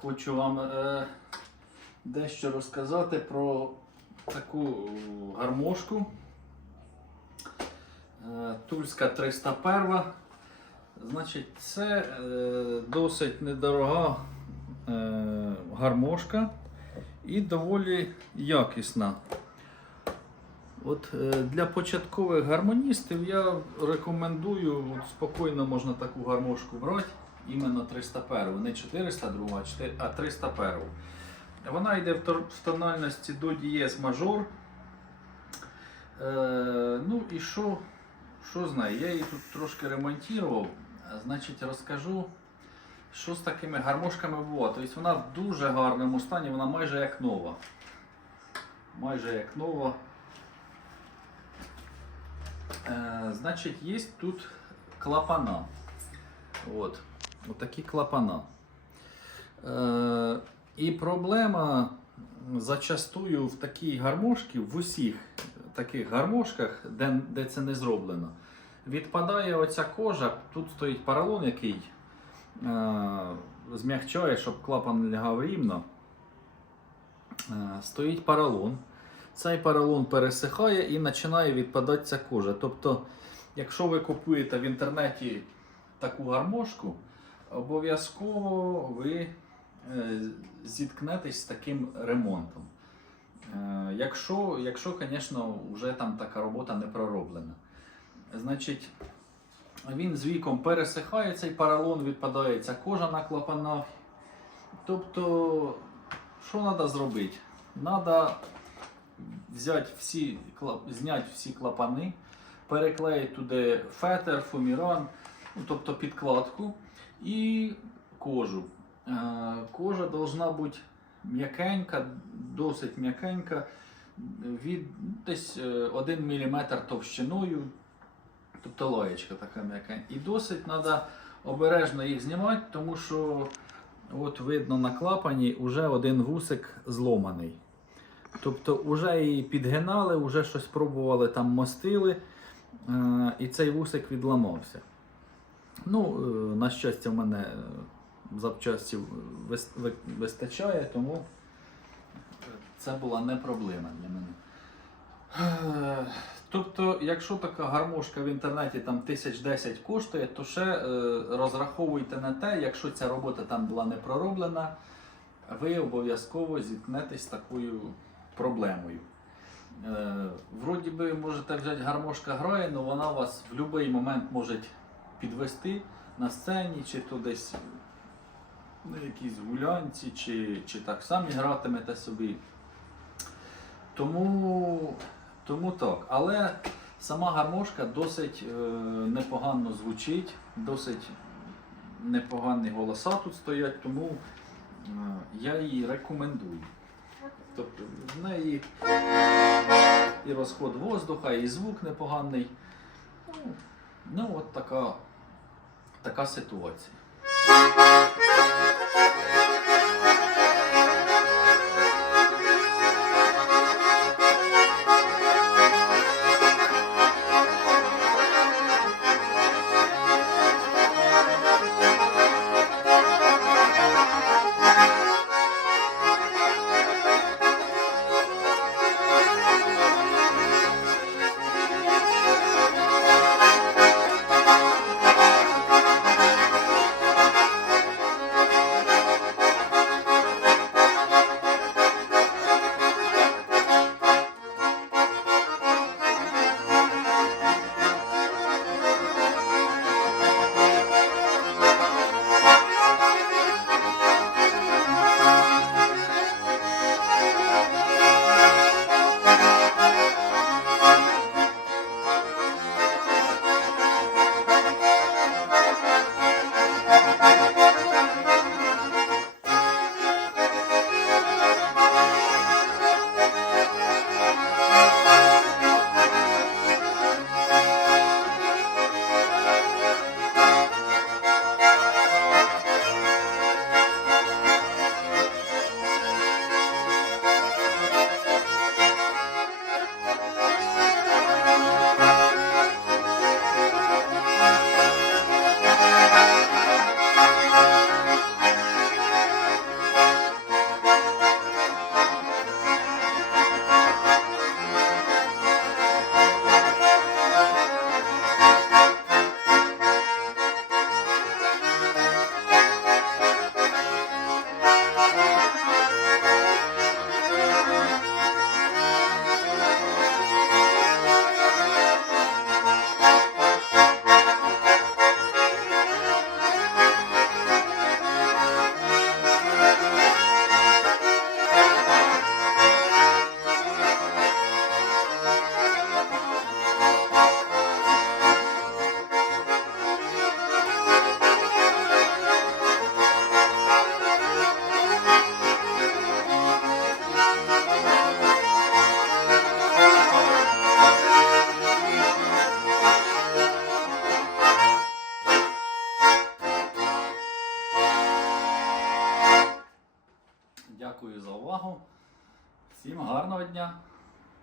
хочу вам е, дещо розказати про таку гармошку. Е, Тульська 301. Значить, це е, досить недорога е, гармошка і доволі якісна. От е, для початкових гармоністів я рекомендую, от, спокійно можна таку гармошку брати, іменно 301, не 402, а 4 а 301. Вона йде в тональності до дієз мажор. Е, ну і що, що з нею? Я її тут трошки ремонтував. Значить, розкажу, що з такими гармошками було. Тобто вона в дуже гарному стані, вона майже як нова. Майже як нова. Е, значить, є тут клапана. От. Отакі клапана. Е, і проблема зачастую в такій гармошці, в усіх таких гармошках, де, де це не зроблено, відпадає оця кожа, тут стоїть поролон, який е, змягчає, щоб клапан лягав рівно. Е, стоїть поролон. Цей поролон пересихає і починає відпадати ця кожа. Тобто, якщо ви купуєте в інтернеті таку гармошку, обов'язково ви е, зіткнетесь з таким ремонтом. Е, Якщо, якщо, звісно, вже там така робота не пророблена. Значить, він з віком пересихає цей поролон, відпадає ця кожа на клапанах. Тобто, що треба зробити? Треба взяти всі, зняти всі клапани, переклеїти туди фетер, фуміран, тобто підкладку і кожу. Е, Кожа должна бути м'якенька, досить м'якенька, від десь е, 1 мм товщиною, тобто лаєчка така м'якенька. І досить треба обережно їх знімати, тому що от видно на клапані вже один вусик зломаний. Тобто вже її підгинали, вже щось пробували там мостили, е, і цей вусик відламався. Ну, е, на щастя, в мене е, запчастів вистачає, тому це була не проблема для мене. Е, Тобто, якщо така гармошка в інтернеті там 1010 коштує, то ще е, розраховуйте на те, якщо ця робота там була не пророблена, ви обов'язково зіткнетесь з такою проблемою. Вроді би можете взяти гармошка грає, але вона вас в будь-який момент може підвести на сцені, чи то десь на якійсь гулянці, чи, чи так самі гратимете собі. Тому, тому так. Але сама гармошка досить е, непогано звучить, досить непогані голоса тут стоять, тому е, я її рекомендую. Тобто в неї і розход воздуха, і звук непоганий. Ну, ну от така, така ситуація.